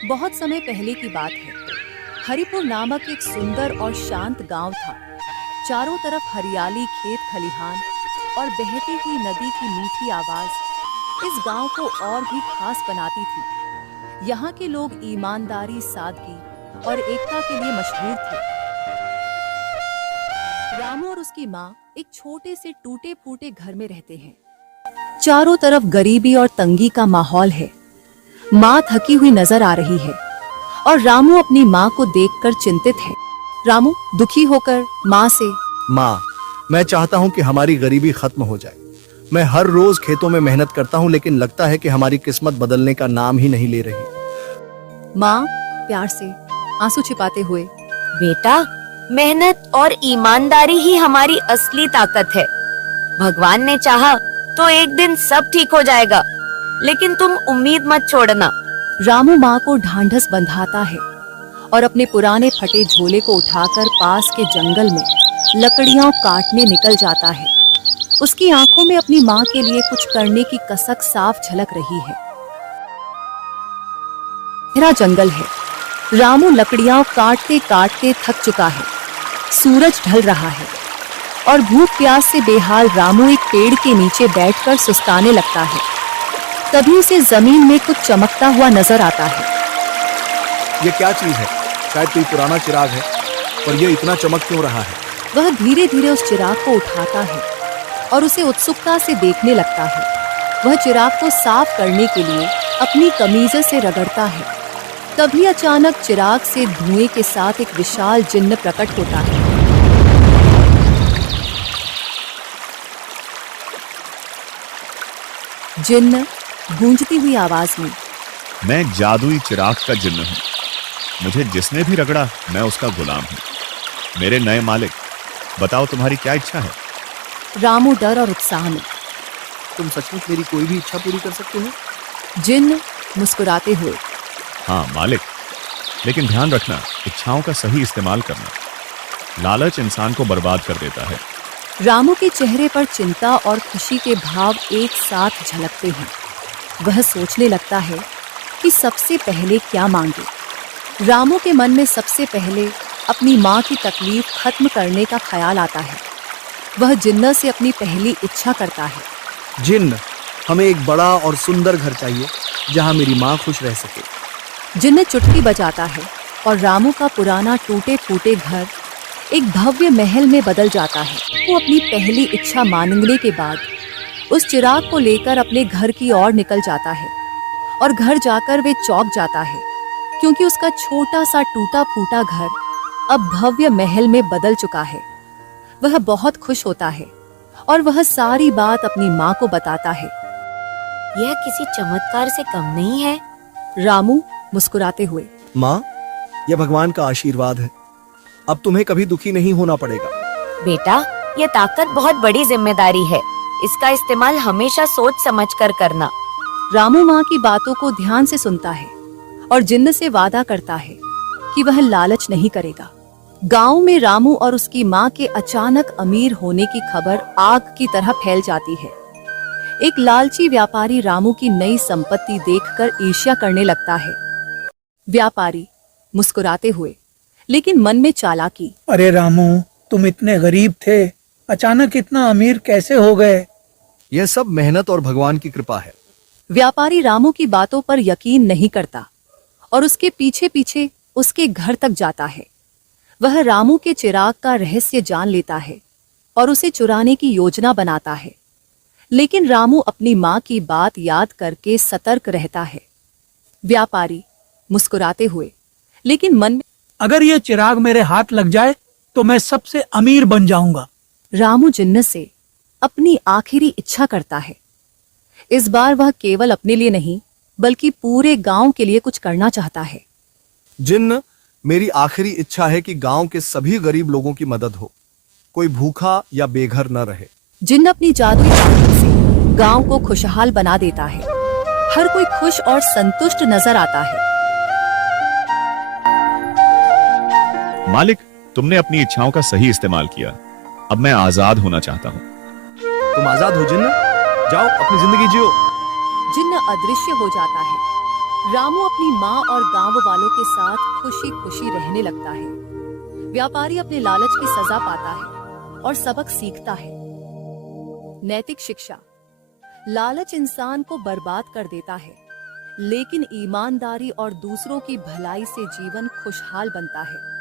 बहुत समय पहले की बात है। हरिपुर नामक एक सुंदर और शांत गांव था। चारों तरफ हरियाली, खेत खलिहान और बहती हुई नदी की मीठी आवाज इस गांव को और भी खास बनाती थी। यहाँ के लोग ईमानदारी, सादगी और एकता के लिए मशहूर थे। रामू और उसकी माँ एक छोटे से टूटे फूटे घर में रहते हैं। चारों तरफ गरीबी और तंगी का माहौल है। माँ थकी हुई नजर आ रही है और रामू अपनी माँ को देखकर चिंतित है। रामू दुखी होकर माँ से, माँ, मैं चाहता हूँ कि हमारी गरीबी खत्म हो जाए। मैं हर रोज खेतों में मेहनत करता हूँ, लेकिन लगता है कि हमारी किस्मत बदलने का नाम ही नहीं ले रही। माँ प्यार से आंसू छिपाते हुए, बेटा, मेहनत और ईमानदारी ही हमारी असली ताकत है। भगवान ने चाहा तो एक दिन सब ठीक हो जाएगा, लेकिन तुम उम्मीद मत छोड़ना। रामू माँ को ढांढस बंधाता है और अपने पुराने फटे झोले को उठाकर पास के जंगल में लकड़ियां काटने निकल जाता है। उसकी आंखों में अपनी माँ के लिए कुछ करने की कसक साफ झलक रही है। गहरा जंगल है। रामू लकड़ियां काटते काटते थक चुका है। सूरज ढल रहा है और भूख प्यास से बेहाल रामू एक पेड़ के नीचे बैठकर सुस्ताने लगता है। तभी उसे जमीन में कुछ चमकता हुआ नजर आता है। ये क्या चीज है? शायद कोई पुराना चिराग है, पर यह इतना चमक क्यों रहा है? वह धीरे धीरे उस चिराग को उठाता है और उसे उत्सुकता से देखने लगता है। वह चिराग को साफ करने के लिए अपनी कमीज से रगड़ता है। तभी अचानक चिराग से धुएं के साथ एक विशाल जिन्न प्रकट होता है। जिन्न गूंजती हुई आवाज में, मैं जादुई चिराग का जिन्न हूँ। मुझे जिसने भी रगड़ा, मैं उसका गुलाम हूँ। मेरे नए मालिक, बताओ तुम्हारी क्या इच्छा है? रामू डर और उत्साह में, तुम सचमुच मेरी कोई भी इच्छा पूरी कर सकते हो? जिन्न मुस्कुराते हुए, हाँ मालिक, लेकिन ध्यान रखना, इच्छाओं का सही इस्तेमाल करना। लालच इंसान को बर्बाद कर देता है। रामू के चेहरे पर चिंता और खुशी के भाव एक साथ झलकते हैं। वह सोचने लगता है कि सबसे पहले क्या मांगे। रामू के मन में सबसे पहले अपनी माँ की तकलीफ खत्म करने का ख्याल आता है। वह जिन्न से अपनी पहली इच्छा करता है। जिन्न, हमें एक बड़ा और सुंदर घर चाहिए जहाँ मेरी माँ खुश रह सके। जिन्न चुटकी बजाता है और रामू का पुराना टूटे फूटे घर एक भव्य महल में बदल जाता है। वो अपनी पहली इच्छा मांगने के बाद उस चिराग को लेकर अपने घर की ओर निकल जाता है और घर जाकर वे चौंक जाता है, क्योंकि उसका छोटा सा टूटा फूटा घर अब भव्य महल में बदल चुका है। वह बहुत खुश होता है और वह सारी बात अपनी माँ को बताता है। यह किसी चमत्कार से कम नहीं है। रामू मुस्कुराते हुए, माँ, यह भगवान का आशीर्वाद है। अब तुम्हें कभी दुखी नहीं होना पड़ेगा। बेटा, यह ताकत बहुत बड़ी जिम्मेदारी है। इसका इस्तेमाल हमेशा सोच समझ कर करना। रामू माँ की बातों को ध्यान से सुनता है और जिन्न से वादा करता है कि वह लालच नहीं करेगा। गांव में रामू और उसकी माँ के अचानक अमीर होने की खबर आग की तरह फैल जाती है। एक लालची व्यापारी रामू की नई संपत्ति देखकर ईर्ष्या करने लगता है। व्यापारी मुस्कुराते हुए, लेकिन मन में चालाकी, अरे रामू, तुम इतने गरीब थे, अचानक इतना अमीर कैसे हो गए? यह सब मेहनत और भगवान की कृपा है। व्यापारी रामू की बातों पर यकीन नहीं करता और उसके पीछे पीछे उसके घर तक जाता है। वह रामू के चिराग का रहस्य जान लेता है और उसे चुराने की योजना बनाता है। लेकिन रामू अपनी माँ की बात याद करके सतर्क रहता है। व्यापारी मुस्कुराते हुए, लेकिन मन में, अगर ये चिराग मेरे हाथ लग जाए तो मैं सबसे अमीर बन जाऊंगा। रामू जिन्न से अपनी आखिरी इच्छा करता है। इस बार वह केवल अपने लिए नहीं, बल्कि पूरे गांव के लिए कुछ करना चाहता है। जिन्न, मेरी आखिरी इच्छा है कि गांव के सभी गरीब लोगों की मदद हो। कोई भूखा या बेघर न रहे। जिन्न अपनी जादुई ताकत से गांव को खुशहाल बना देता है। हर कोई खुश और संतुष्ट नजर आता है। मालिक, तुमने अपनी इच्छाओं का सही इस्तेमाल किया। अब मैं आजाद होना चाहता हूँ। तुम आजाद हो जिन्न, जाओ अपनी जिंदगी जियो। जिन्न अदृश्य हो जाता है रामू अपनी माँ और गांव वालों के साथ खुशी खुशी रहने लगता है। व्यापारी अपने लालच की सजा पाता है और सबक सीखता है। नैतिक शिक्षा। लालच इंसान को बर्बाद कर देता है, लेकिन ईमानदारी और दूसरों की भलाई से जीवन खुशहाल बनता है।